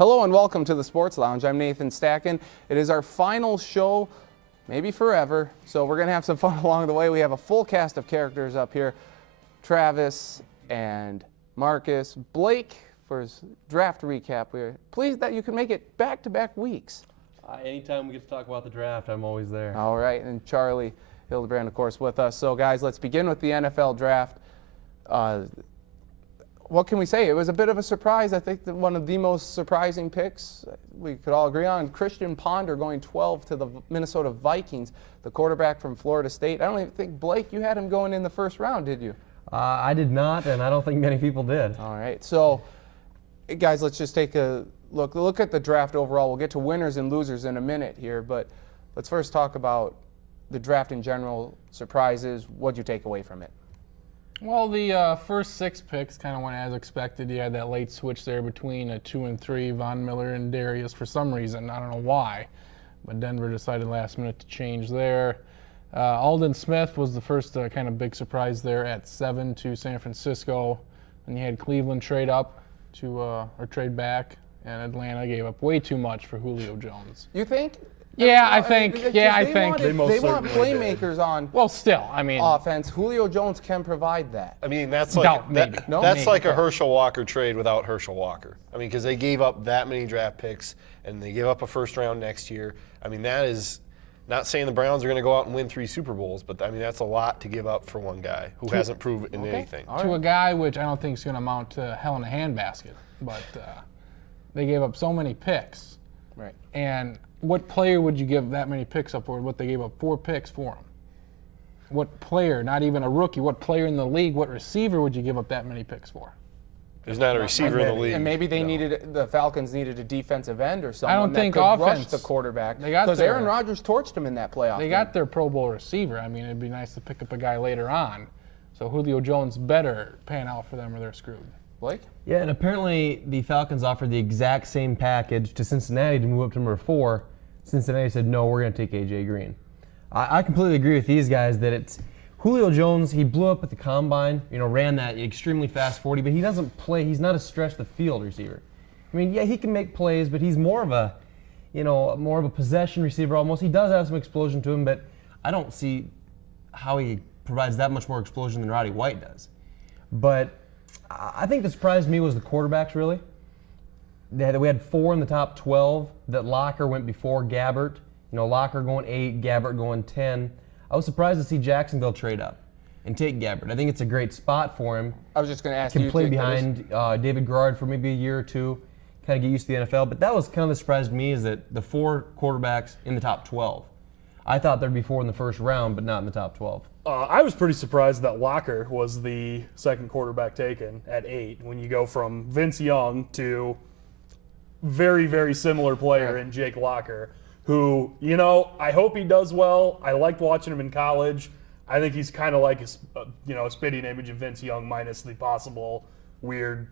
Hello and welcome to the Sports Lounge. I'm Nathan Stacken. It is our final show, maybe forever, so we're going to have some fun along the way. We have a full cast of characters up here. Travis and Marcus. Blake for his draft recap. We're pleased that you can make it back-to-back weeks. Anytime we get to talk about the draft, I'm always there. All right, and Charlie Hildebrand, of course, with us. So, guys, let's begin with the NFL draft. What can we say? It was a bit of a surprise. I think that one of the most surprising picks we could all agree on. Christian Ponder going 12 to the Minnesota Vikings, the quarterback from Florida State. I don't even think, Blake, you had him going in the first round, did you? I did not, and I don't think many people did. All right. So, guys, let's just take a look at the draft overall. We'll get to winners and losers in a minute here, but let's first talk about the draft in general, surprises. What'd you take away from it? Well, the first 6 picks kind of went as expected. You had that late switch there between 2 and 3, Von Miller and Darius for some reason. I don't know why, but Denver decided last minute to change there. Aldon Smith was the first kind of big surprise there at 7 to San Francisco. And you had Cleveland trade up to or trade back, and Atlanta gave up way too much for Julio Jones. You think? Yeah, I think. They want playmakers on. Well, still, I mean, offense. Julio Jones can provide that. I mean, that's like maybe. Like a Herschel Walker trade without Herschel Walker. I mean, because they gave up that many draft picks and they gave up a first round next year. I mean, that is not saying the Browns are going to go out and win 3 Super Bowls, but I mean that's a lot to give up for one guy who hasn't proven anything. To a guy which I don't think is going to amount to hell in a handbasket, but they gave up so many picks. Right. And what player would you give that many picks up for? What they gave up 4 picks for him? What player, not even a rookie, what player in the league, what receiver would you give up that many picks for? There's not a receiver in the league. And maybe the Falcons needed a defensive end or someone I don't think that could offense. rush the quarterback. Because Aaron Rodgers torched him in that playoff They game. got their Pro Bowl receiver. I mean, it'd be nice to pick up a guy later on. So Julio Jones better pan out for them or they're screwed. Blake? Yeah, and apparently the Falcons offered the exact same package to Cincinnati to move up to number 4. Cincinnati said, no, we're going to take A.J. Green. I completely agree with these guys that it's Julio Jones. He blew up at the combine, ran that extremely fast 40, but he doesn't play. He's not a stretch the field receiver. I mean, yeah, he can make plays, but he's more of a possession receiver almost. He does have some explosion to him, but I don't see how he provides that much more explosion than Roddy White does. But I think that surprised me was the quarterbacks, really. We had 4 in the top 12. That Locker went before Gabbert. Locker going 8, Gabbert going 10. I was surprised to see Jacksonville trade up and take Gabbert. I think it's a great spot for him. I was just going to ask you. Can play behind David Garrard for maybe a year or 2, kind of get used to the NFL. But that was kind of the surprise to me is that the 4 quarterbacks in the top 12. I thought there'd be 4 in the first round, but not in the top 12. I was pretty surprised that Locker was the second quarterback taken at 8 when you go from Vince Young to very, very similar player in Jake Locker, who, I hope he does well. I liked watching him in college. I think he's kind of like a spitting image of Vince Young minus the possible weird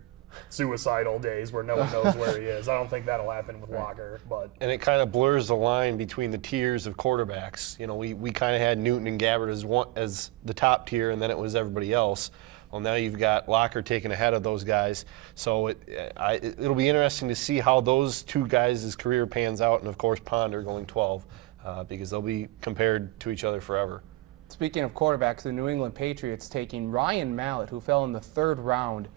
suicidal days where no one knows where he is. I don't think that'll happen with Locker, but And it kind of blurs the line between the tiers of quarterbacks. We kind of had Newton and Gabbert as the top tier, and then it was everybody else. Well, now you've got Locker taken ahead of those guys. So it'll be interesting to see how those 2 guys' career pans out, and of course Ponder going 12, because they'll be compared to each other forever. Speaking of quarterbacks, the New England Patriots taking Ryan Mallett, who fell in the 3rd round.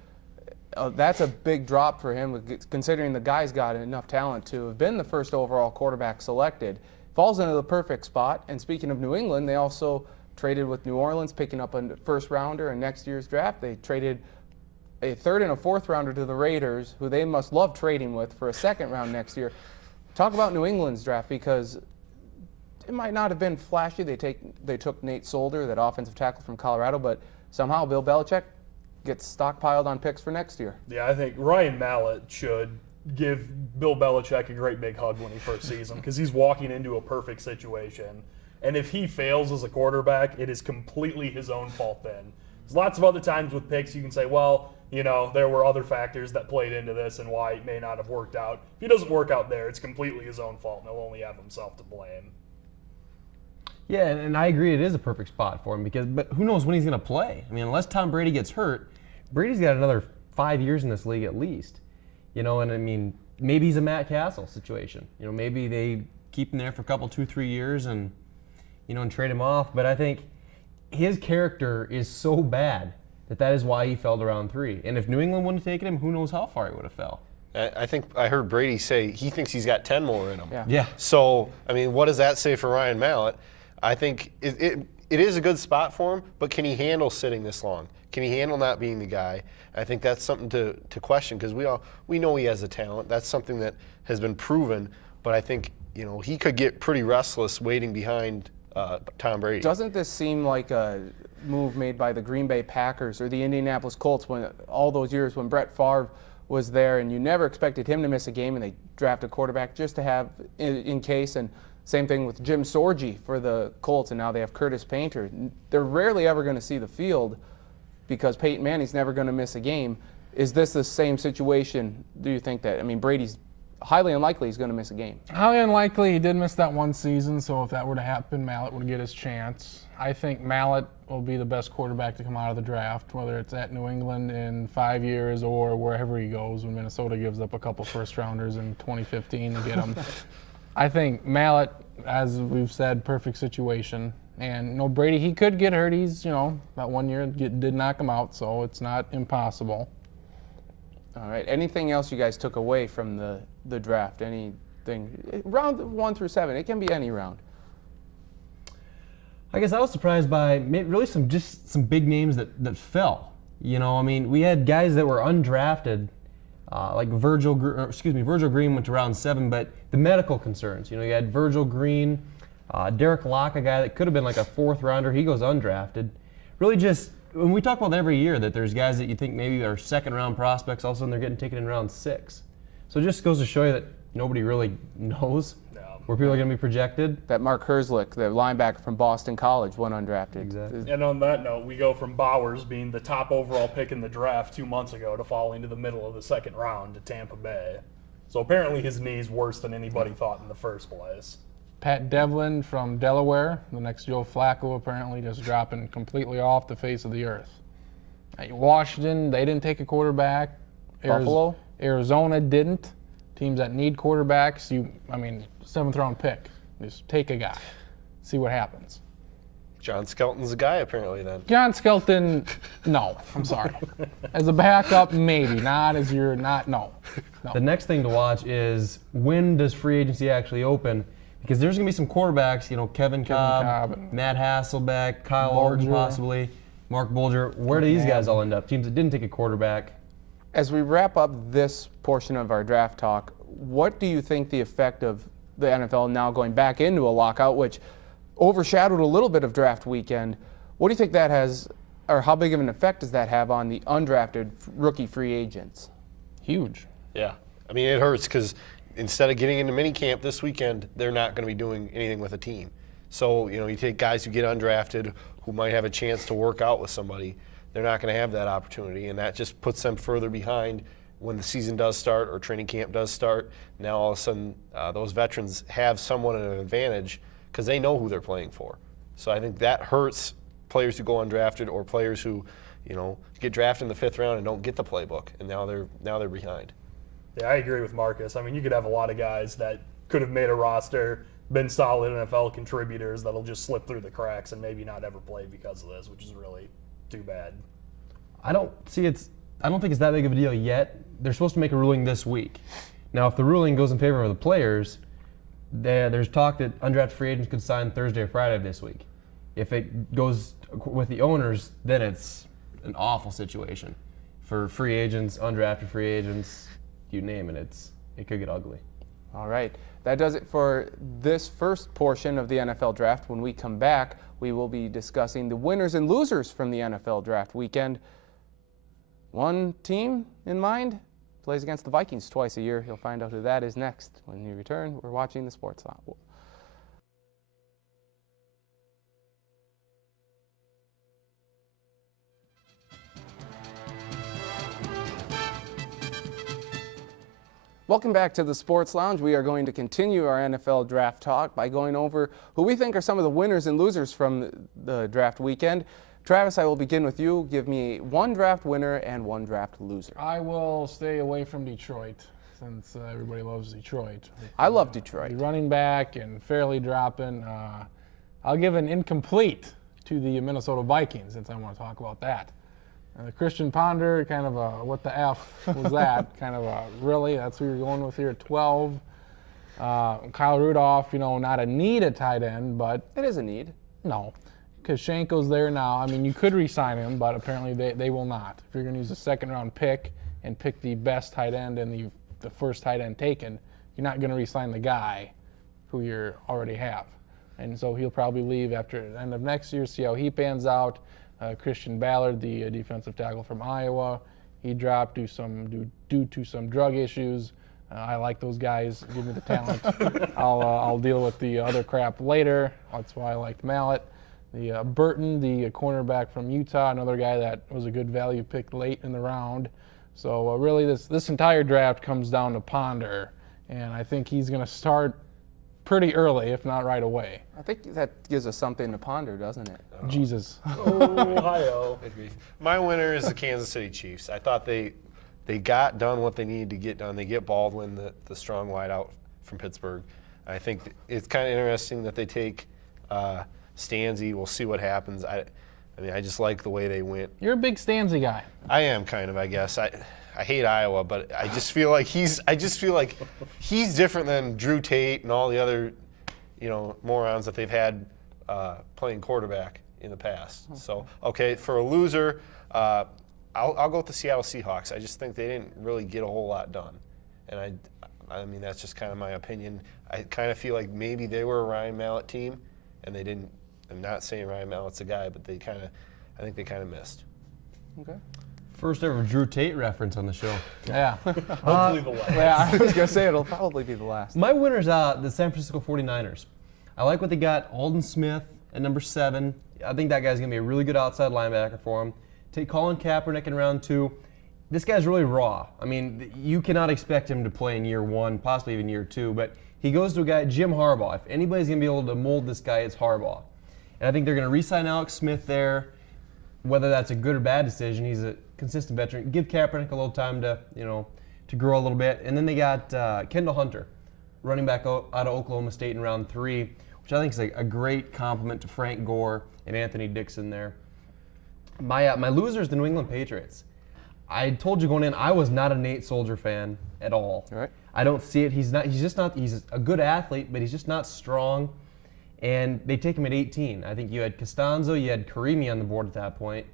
That's a big drop for him, considering the guy's got enough talent to have been the first overall quarterback selected. Falls into the perfect spot. And speaking of New England, they also traded with New Orleans, picking up a first rounder in next year's draft. They traded a 3rd and a 4th rounder to the Raiders, who they must love trading with for a 2nd round next year. Talk about New England's draft, because it might not have been flashy. They took Nate Solder, that offensive tackle from Colorado, but somehow Bill Belichick gets stockpiled on picks for next year. Yeah, I think Ryan Mallett should give Bill Belichick a great big hug when he first sees him, because he's walking into a perfect situation. And if he fails as a quarterback, it is completely his own fault then. There's lots of other times with picks you can say, well, there were other factors that played into this and why it may not have worked out. If he doesn't work out there, it's completely his own fault, and he'll only have himself to blame. Yeah, and I agree it is a perfect spot for him, but who knows when he's going to play? I mean, unless Tom Brady gets hurt, Brady's got another 5 years in this league at least. And I mean, maybe he's a Matt Castle situation. You know, maybe they keep him there for a couple, 2-3 years and, you know, and trade him off. But I think his character is so bad that is why he fell to round 3. And if New England wouldn't have taken him, who knows how far he would have fell. I think I heard Brady say he thinks he's got 10 more in him. Yeah. So, I mean, what does that say for Ryan Mallett? I think it is a good spot for him, but can he handle sitting this long? Can he handle not being the guy? I think that's something to question because we know he has the talent. That's something that has been proven, but I think, you know, he could get pretty restless waiting behind Tom Brady. Doesn't this seem like a move made by the Green Bay Packers or the Indianapolis Colts when all those years when Brett Favre was there and you never expected him to miss a game and they draft a quarterback just to have in case? And same thing with Jim Sorgi for the Colts, and now they have Curtis Painter. They're rarely ever going to see the field because Peyton Manning's never going to miss a game. Is this the same situation? Do you think that? I mean, Brady's highly unlikely he's going to miss a game. Highly unlikely. He did miss that one season, so if that were to happen, Mallett would get his chance. I think Mallett will be the best quarterback to come out of the draft, whether it's at New England in 5 years or wherever he goes when Minnesota gives up a couple first-rounders in 2015 to get him. I think Mallett, as we've said, perfect situation. And, you know, Brady, he could get hurt. He's, you know, that 1 year did knock him out, so it's not impossible. All right. Anything else you guys took away from the draft? Anything? Round 1 through 7. It can be any round. I guess I was surprised by really some big names that fell. You know, I mean, we had guys that were undrafted, like Virgil Green went to round 7, but the medical concerns. You know, you had Virgil Green, Derek Locke, a guy that could have been like a 4th rounder. He goes undrafted. Really just, when we talk about every year that there's guys that you think maybe are 2nd round prospects, all of a sudden they're getting taken in round 6. So it just goes to show you that nobody really knows where people are going to be projected. That Mark Herzlich, the linebacker from Boston College, went undrafted. Exactly. And on that note, we go from Bowers being the top overall pick in the draft 2 months ago to falling to the middle of the 2nd round to Tampa Bay. So apparently his knee's worse than anybody thought in the first place. Pat Devlin from Delaware, the next Joe Flacco, apparently just dropping completely off the face of the earth. Washington, they didn't take a quarterback. Buffalo? Arizona didn't. Teams that need quarterbacks, 7th round pick. Just take a guy. See what happens. John Skelton's the guy apparently then. John Skelton, no. I'm sorry. As a backup, maybe. Not as your, not, no. The next thing to watch is when does free agency actually open? Because there's going to be some quarterbacks, you know, Kevin Cobb, Matt Hasselbeck, Kyle Orton possibly, Mark Bulger. Where do these guys all end up? Teams that didn't take a quarterback. As we wrap up this portion of our draft talk, what do you think the effect of the NFL now going back into a lockout, which overshadowed a little bit of draft weekend, what do you think that has, or how big of an effect does that have on the undrafted rookie free agents? Huge. Yeah. I mean, it hurts because instead of getting into minicamp this weekend, they're not going to be doing anything with a team. So, you know, you take guys who get undrafted who might have a chance to work out with somebody, they're not going to have that opportunity, and that just puts them further behind when the season does start or training camp does start. Now all of a sudden those veterans have somewhat of an advantage because they know who they're playing for. So I think that hurts players who go undrafted or players who, you know, get drafted in the 5th round and don't get the playbook, and now they're behind. Yeah, I agree with Marcus. I mean, you could have a lot of guys that could have made a roster, been solid NFL contributors that'll just slip through the cracks and maybe not ever play because of this, which is really too bad. I don't think it's that big of a deal yet. They're supposed to make a ruling this week. Now, if the ruling goes in favor of the players, there's talk that undrafted free agents could sign Thursday or Friday of this week. If it goes with the owners, then it's an awful situation for free agents, undrafted free agents, you name it. It could get ugly. All right. That does it for this first portion of the NFL draft. When we come back, we will be discussing the winners and losers from the NFL draft weekend. One team in mind plays against the Vikings twice a year. You'll find out who that is next. When you return, we're watching the Sports Lounge. Welcome back to the Sports Lounge. We are going to continue our NFL draft talk by going over who we think are some of the winners and losers from the draft weekend. Travis, I will begin with you. Give me one draft winner and one draft loser. I will stay away from Detroit since everybody loves Detroit. I love Detroit. The running back and fairly dropping. I'll give an incomplete to the Minnesota Vikings since I want to talk about that. Christian Ponder, kind of a what the F was that? Kind of a really? That's who you're going with here at 12. Kyle Rudolph, not a need at tight end, but It is a need. no, because Shanko's there now. I mean, you could re-sign him, but apparently they will not. If you're going to use a second-round pick and pick the best tight end and the first tight end taken, you're not going to re-sign the guy who you already have. And so he'll probably leave after the end of next year, see how he pans out. Christian Ballard, the defensive tackle from Iowa, he dropped due to some drug issues. I like those guys. Give me the talent. I'll deal with the other crap later. That's why I liked Mallett. The Burton, the cornerback from Utah, another guy that was a good value pick late in the round. So really, this entire draft comes down to Ponder, and I think he's going to start pretty early, if not right away. I think that gives us something to ponder, doesn't it? Jesus. Ohio. My winner is the Kansas City Chiefs. I thought they got done what they needed to get done. They get Baldwin, the strong wideout from Pittsburgh. I think it's kind of interesting that they take Stanzi. We'll see what happens. I mean, I just like the way they went. You're a big Stanzi guy. I am kind of, I guess. I hate Iowa, but I just feel like he's different than Drew Tate and all the other, morons that they've had playing quarterback in the past. So, okay, for a loser, I'll go with the Seattle Seahawks. I just think they didn't really get a whole lot done, and I mean that's just kind of my opinion. I kind of feel like maybe they were a Ryan Mallett team, and they didn't. I'm not saying Ryan Mallett's a guy, but I think they kind of missed. Okay. First ever Drew Tate reference on the show. Yeah. Hopefully the last. Yeah, I was going to say it'll probably be the last. My winner's the San Francisco 49ers. I like what they got. Alden Smith at number 7. I think that guy's going to be a really good outside linebacker for him. Take Colin Kaepernick in round 2. This guy's really raw. I mean, you cannot expect him to play in year 1, possibly even year 2, but he goes to a guy, Jim Harbaugh. If anybody's going to be able to mold this guy, it's Harbaugh. And I think they're going to re-sign Alex Smith there. Whether that's a good or bad decision, he's a consistent veteran. Give Kaepernick a little time to grow a little bit. And then they got Kendall Hunter, running back out of Oklahoma State in round 3, which I think is a great compliment to Frank Gore and Anthony Dixon there. My loser is the New England Patriots. I told you going in, I was not a Nate Soldier fan at all. Right. I don't see it. He's a good athlete, but he's just not strong. And they take him at 18. I think you had Costanzo, you had Karimi on the board at that point.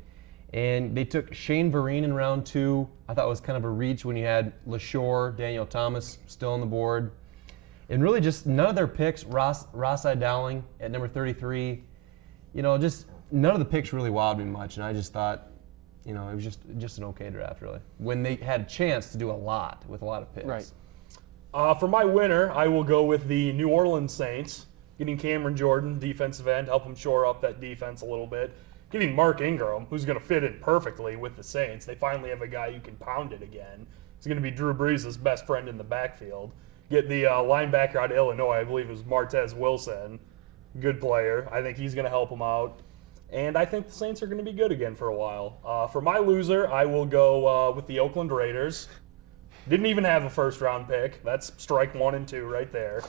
And they took Shane Vereen in round 2. I thought it was kind of a reach when you had LaShore, Daniel Thomas still on the board. And really just none of their picks, Rossai Dowling at number 33, just none of the picks really wowed me much. And I just thought, it was just an okay draft, really. When they had a chance to do a lot with a lot of picks. Right. For my winner, I will go with the New Orleans Saints. Getting Cameron Jordan, defensive end, help him shore up that defense a little bit. Getting Mark Ingram, who's going to fit in perfectly with the Saints. They finally have a guy who can pound it again. He's going to be Drew Brees' best friend in the backfield. Get the linebacker out of Illinois, I believe it was Martez Wilson. Good player. I think he's going to help him out. And I think the Saints are going to be good again for a while. For my loser, I will go with the Oakland Raiders. Didn't even have a first-round pick. That's strike 1 and 2 right there.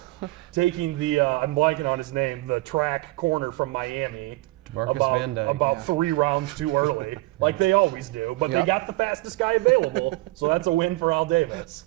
Taking the, I'm blanking on his name, the track corner from Miami. About 3 rounds too early, like they always do. But they got the fastest guy available, so that's a win for Al Davis.